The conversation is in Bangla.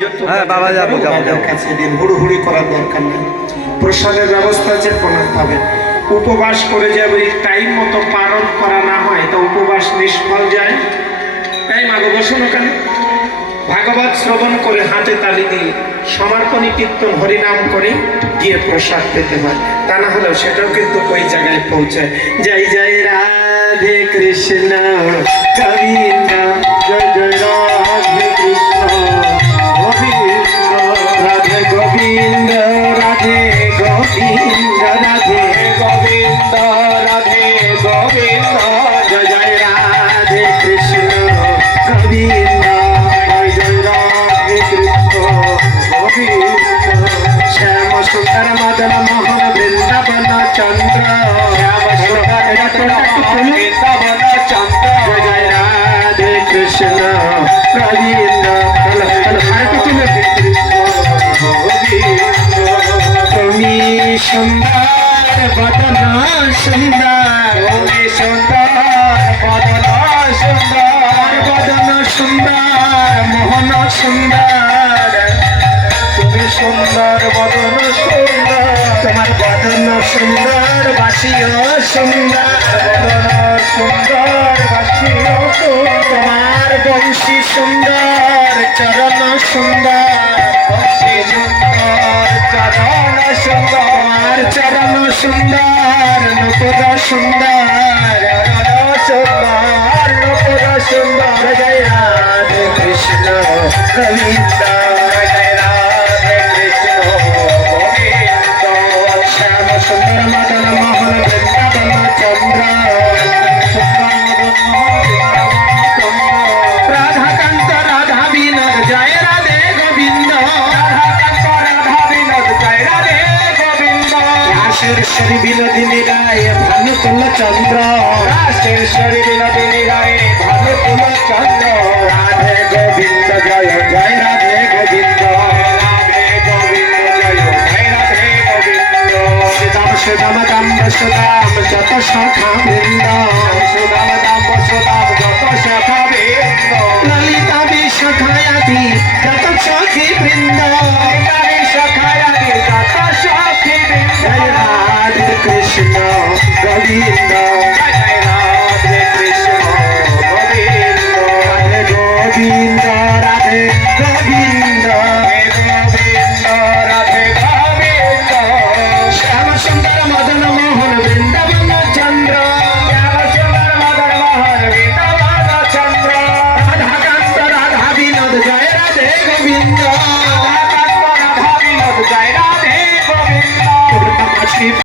হ্যাঁ বাবা যাবো কাছে দিন, হুড়ুহুড়ি করার দরকার নেই। প্রসাদের ব্যবস্থা আছে, প্রণাম পাবেন। উপবাস করে যে টাইম মতো পালন করা না হয় তা উপবাস নিষ্ফল যায়। তাই মাগো বসুন ওখানে, ভাগবত শ্রবণ করে হাতে তালি দিয়ে সমার্পণী কীর্তন হরিনাম করে গিয়ে প্রসাদ পেতে হয়। তা না হলেও সেটাও কিন্তু ওই জায়গায় পৌঁছায়। জয় জয় রাধে কৃষ্ণ গোবিন্দ, জয় জয় রাধে কৃষ্ণ রাধে গোবিন্দ, রাধে গোবিন্দ, রাধে গোবিন্দ, রাধে গোবিন্দ, জয় জয় রাধে কৃষ্ণ গোবিন্দ, জয় জয় রাধে কৃষ্ণ গোবিন্দ। শ্যাম সুন্দর মদন মোহন বৃন্দাবন চন্দ্র, শ্যাম সুন্দর বৃন্দাবন চন্দ্র, জয় জয় রাধে কৃষ্ণ গোবিন্দ। তুমি সুন্দর বদন সুন্দর, তুমি সুন্দর বদন সুন্দর, বদন সুন্দর মোহন সুন্দর, তুমি সুন্দর বদন সুন্দর, তোমার বদন সুন্দর বাসিও সুন্দর, বদন সুন্দর বাসিও সুন্দর, তোমার বংশী সুন্দর চরণ সুন্দর, বংশী সুন্দর চরণ সুন্দর, তোমার চরণ সুন্দর নুপুর সুন্দর, চরণ সুন্দর নুপুর সুন্দর। জয় রাধে কৃষ্ণ গোবিন্দ, জয় রাধে কৃষ্ণ গোবিন্দ। শ্যাম সুন্দর মদন মোহন বৃন্দাবন চন্দ্র, রাধাকান্ত রাধা বিনোদ, জয় রাধে গোবিন্দ, রাধাকান্ত রাধা বিনোদ, জয় রাধে গোবিন্দ। রাশেশ্বরী বিনোদিনী রায় ভানুকুল চন্দ্র, রাশেশ্বরী বিনোদিনী রায় ভানুকুল চন্দ্র, রাধে গোবিন্দ, জয় জয় রাধে গোবিন্দ, রাধে গোবিন্দ, জয় জয় রাধে গোবিন্দ। সুদাম সুদাম দাম সুদাম যত শাখা বৃন্দ, সুদাম দাম সুদাম যত শাখা বৃন্দ, ললিতা বিশাখায়াদি যত সখী বৃন্দ, ললিতা বিশাখায়াদি যত সখী বৃন্দ। জয় রাধে কৃষ্ণ গোবিন্দ, জয় রাধে কৃষ্ণ গোবিন্দ, রাধে গোবিন্দ, রাধে গোবিন্দ, গোবিন্দ রাধে গোবিন্দ। শ্যাম সুন্দর মদন মোহন বৃন্দাবন চন্দ্র, শ্যাম সুন্দর মদন মোহন বৃন্দাবন চন্দ্র, রাধাকান্ত রাধা বিনোদ, জয় রাধে গোবিন্দ, রাধাকান্ত রাধা বিনোদ, জয় রাধে গোবিন্দ।